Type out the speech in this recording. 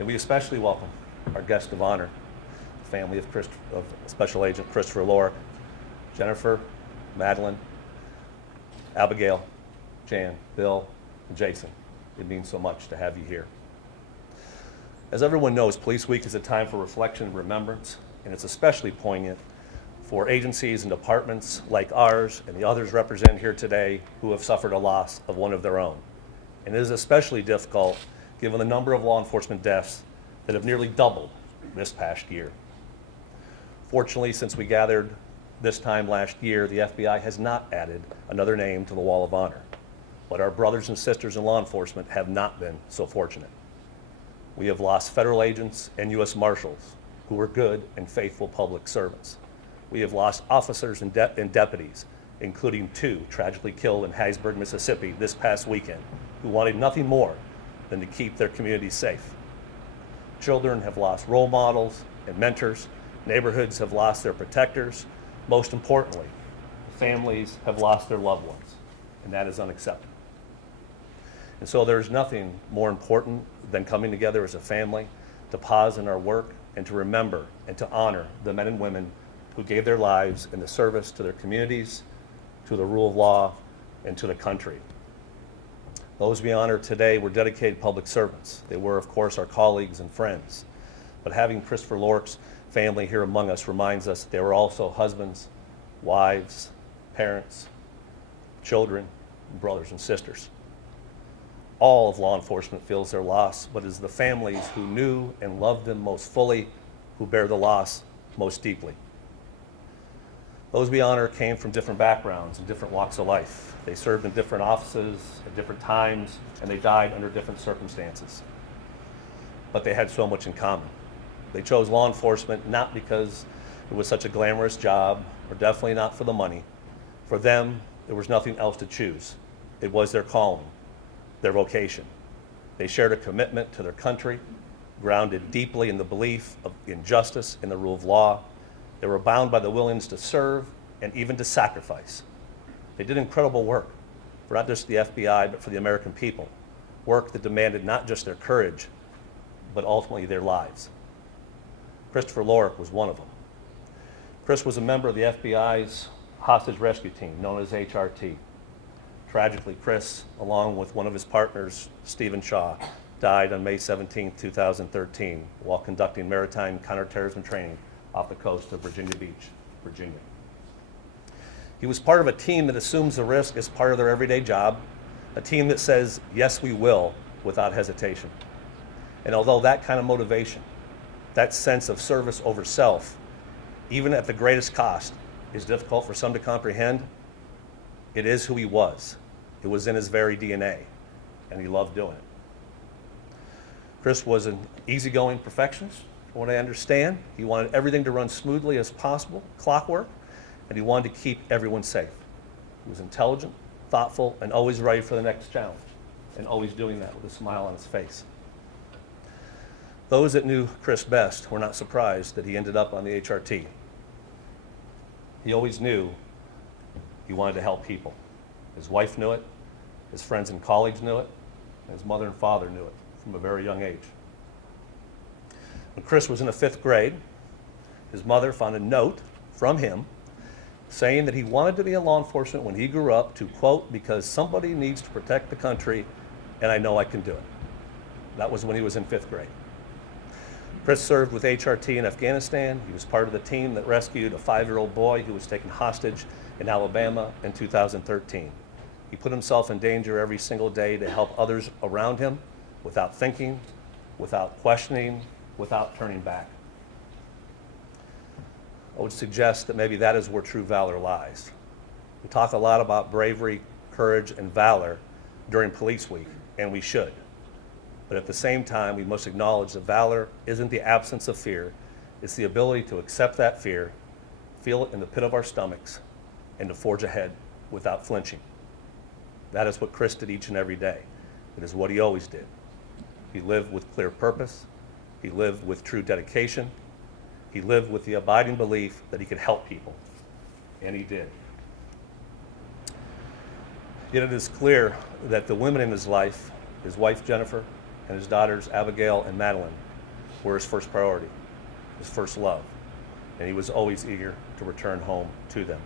And we especially welcome our guest of honor, the family of Special Agent Christopher Lorek, Jennifer, Madeline, Abigail, Jan, Bill, and Jason. It means so much to have you here. As everyone knows, Police Week is a time for reflection and remembrance, and it's especially poignant for agencies and departments like ours and the others represented here today who have suffered a loss of one of their own. And it is especially difficult given the number of law enforcement deaths that have nearly doubled this past year. Fortunately, since we gathered this time last year, the FBI has not added another name to the Wall of Honor. But our brothers and sisters in law enforcement have not been so fortunate. We have lost federal agents and U.S. Marshals who were good and faithful public servants. We have lost officers and deputies, including 2 tragically killed in Hattiesburg, Mississippi this past weekend, who wanted nothing more than to keep their communities safe. Children have lost role models and mentors. Neighborhoods have lost their protectors. Most importantly, families have lost their loved ones, and that is unacceptable. And so there's nothing more important than coming together as a family to pause in our work and to remember and to honor the men and women who gave their lives in the service to their communities, to the rule of law, and to the country. Those we honor today were dedicated public servants. They were, of course, our colleagues and friends. But having Christopher Lorek's family here among us reminds us that they were also husbands, wives, parents, children, brothers and sisters. All of law enforcement feels their loss, but it is the families who knew and loved them most fully who bear the loss most deeply. Those we honor came from different backgrounds and different walks of life. They served in different offices at different times, and they died under different circumstances. But they had so much in common. They chose law enforcement not because it was such a glamorous job, or definitely not for the money. For them, there was nothing else to choose. It was their calling, their vocation. They shared a commitment to their country, grounded deeply in the belief of justice and the rule of law. They were bound by the willingness to serve and even to sacrifice. They did incredible work for not just the FBI, but for the American people. Work that demanded not just their courage, but ultimately their lives. Christopher Lorek was one of them. Chris was a member of the FBI's hostage rescue team, known as HRT. Tragically, Chris, along with one of his partners, Stephen Shaw, died on May 17, 2013, while conducting maritime counterterrorism training off the coast of Virginia Beach, Virginia. He was part of a team that assumes the risk as part of their everyday job, a team that says, yes, we will, without hesitation. And although that kind of motivation, that sense of service over self, even at the greatest cost, is difficult for some to comprehend, it is who he was. It was in his very DNA, and he loved doing it. Chris was an easygoing perfectionist, from what I understand. He wanted everything to run smoothly as possible, clockwork, and he wanted to keep everyone safe. He was intelligent, thoughtful, and always ready for the next challenge, and always doing that with a smile on his face. Those that knew Chris best were not surprised that he ended up on the HRT. He always knew he wanted to help people. His wife knew it, his friends and colleagues knew it, and his mother and father knew it from a very young age. When Chris was in the 5th grade, his mother found a note from him saying that he wanted to be in law enforcement when he grew up to, quote, because somebody needs to protect the country and I know I can do it. That was when he was in 5th grade. Chris served with HRT in Afghanistan. He was part of the team that rescued a 5-year-old boy who was taken hostage in Alabama in 2013. He put himself in danger every single day to help others around him without thinking, without questioning, without turning back. I would suggest that maybe that is where true valor lies. We talk a lot about bravery, courage, and valor during Police Week, and we should. But at the same time, we must acknowledge that valor isn't the absence of fear. It's the ability to accept that fear, feel it in the pit of our stomachs, and to forge ahead without flinching. That is what Chris did each and every day. It is what he always did. He lived with clear purpose. He lived with true dedication. He lived with the abiding belief that he could help people, and he did. Yet it is clear that the women in his life, his wife Jennifer, and his daughters Abigail and Madeline, were his first priority, his first love, and he was always eager to return home to them.